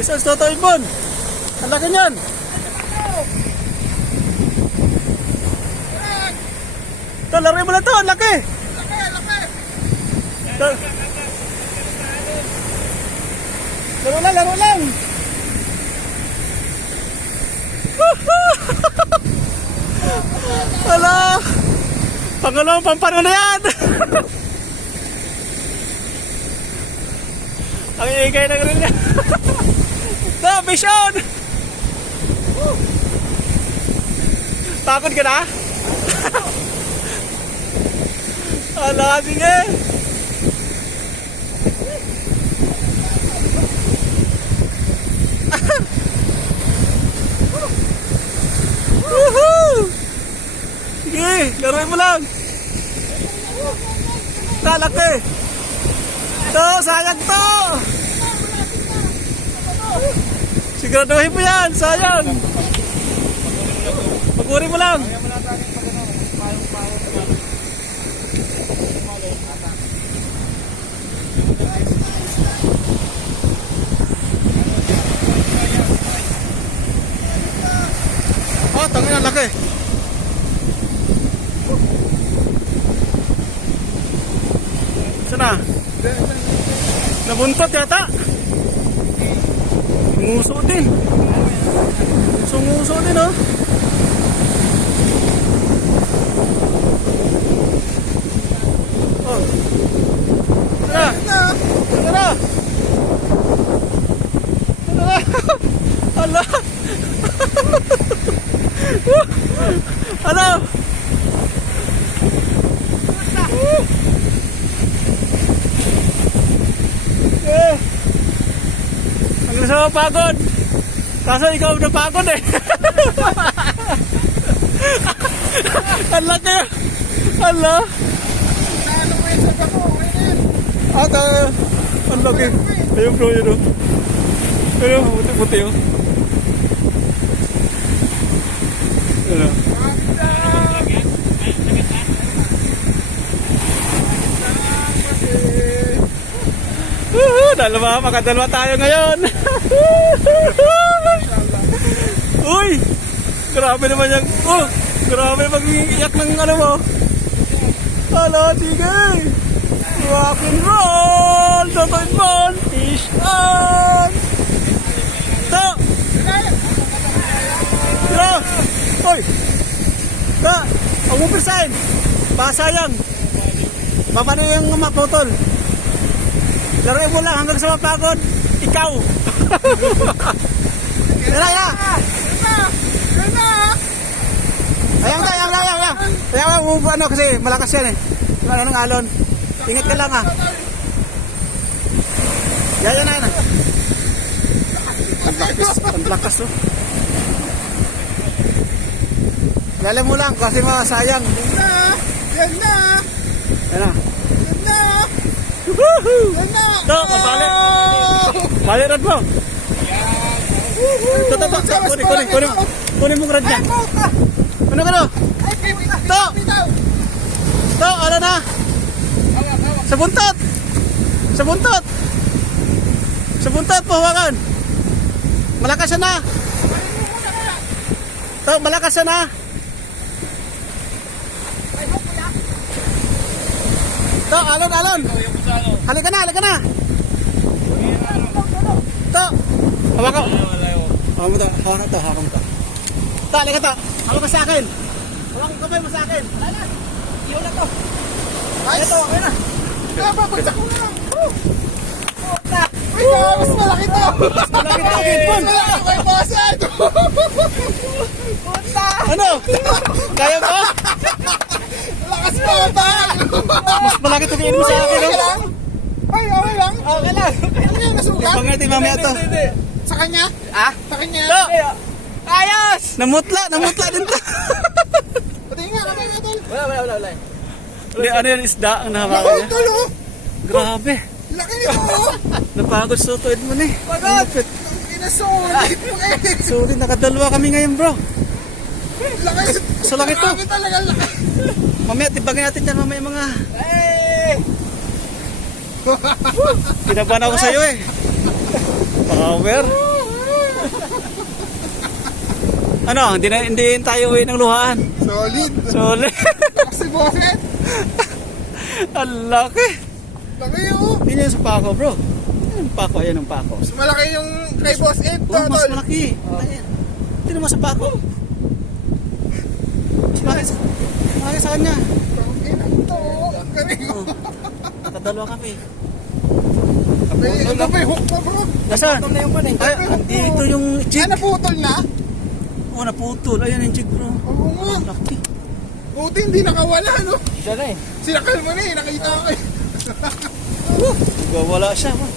Isang Toto Ibon. Ang laki niyan. Ito, laruin mo na to. Ang laki. Ito. Laro lang, laro lang. Hala. Pangalawang pampano na yan. Ang ingay ng rin niya. Na, vision! Takot ka na? Ala, sige. Woohoo! Sige, laruin mo lang. Talaki. To, sayang to. Siguraduhin mo yan, sayang. Paguri mo lang. Oh, tangin ang laki. Sana? Nabuntot yata. Nguso din. Nguso din oh. Oh. Tara. Tara. Tara. Ala. Ano? Eh. Ang gusto mo pagod. Kaso ikaw napagod eh. Ang laki. Ala. At uh, ang laki. Ayun bro, yun oh. Ayun, puti-puti oh. Dalawa, makadalawa tayo ngayon. Uy! Grabe naman yung... Oh! Grabe mag-iiyak ng ano mo. Hala, sige! Rock and roll! Totoy ball! Fish on! To! Tira! Uy! Ta! Ang upisain! Pasayang! Paano yung maputol? Laruin mo lang hanggang sa mapagod. Ikaw. Yan na, yan. Ayan ka, ayan, ayan, ayan. Ayan ka, mo ano kasi malakas yan eh. Yung ano ng alon. Ingat ka lang ah. Yan, yan, yan. Ang lakas, ang lakas oh. Lalim mo lang kasi masayang. Yan na! Yan na. Yan na! Woohoo! Yan na! To, mabalik. Balik rod mo. Ito, ito, ito. Kunin, kunin, kunin. Kunin mo rod niya. Ano ka no? Ay, bitaw! To! Bitaw! To, ano na? Sa buntot! Sa buntot! Sa buntot, pahawakan. Malakas na. To, malakas na. To, alon, alon. Halika na, halika na. To, hawakan. Hawakan mo to, hawakan to, hawakan mo to. To, halika to. Hawakan mo sa akin. Hawakan kamay mo sa akin. Wala na. Iyon na to. Nice! Ito, okay na. Kaya babagsak ko na lang! Uy, ah, mas malaki to! Malaki to. Mas malaki Bossed! Ano? Kaya mo? Lakas mo ba? Mas malaki ito mo sa akin, no? Ay, okay lang? Okay lang. Ano yung nasugat? Pangiti mamaya to. Sa kanya? Ah? Sa kanya? To! Ayos! Namutla, namutla din to. Pati nga, kamay natin. Wala, wala, wala, wala. Hindi, ano yan, isda ang nahawakan Oh, niya. talo! Grabe. Laki nito! oh. Napagod sa tuwid mo ni. Pagod! Inasulit mo eh! Sulit, nakadalawa kami ngayon, bro. Laki! Sa laki to. Laki talaga, laki! Mamaya tibagin natin dyan mamaya mga. Hey! Pinaban ako sa'yo eh. Power. ano, hindi, na, hindi tayo uwi ng luhaan. Solid. Solid. Kasi boses. Ang laki. Laki oh. Hindi yung sa pako bro. Ayan yung pako, ayan yung pako. Mas malaki yung kay boss Ed. Oh, mas malaki. Oh. Tingnan mo sa pako. Oh sa, malaki sa kanya. Ito, oh. Ang galing oh. Nakadalawa kami. Ano ba yung hook pa bro? Nasaan? Ay, dito yung jig. Ah, naputol na? Oh, naputol. Ayan yung jig, bro. Oo nga. Laki. Buti hindi nakawala, no? Siya na eh. Sinakal mo na eh, nakita ko eh. Wala siya, man.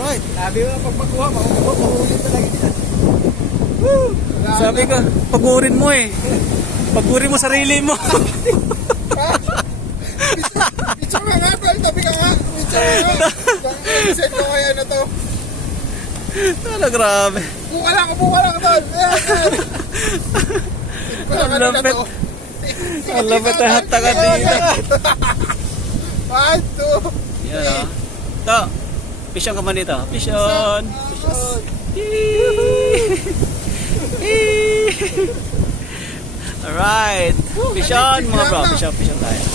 Alright. Sabi mo, pag makuha, makukuha, mahuli talaga. Sabi ko, pagurin mo eh. Pagurin mo sarili mo. Picture ka nga, tol. Tabi ka nga. Picture ka nga. Send ko kaya na to. Ano, grabe. Buka lang, buka lang, tol. Ang lapit. to. Ang lapit na hata ka dito. One, two, Yan ah. Ito. Pisyon ka man dito. Pisyon. Pisyon. Alright. Pisyon mga bro. Pisyon, pisyon.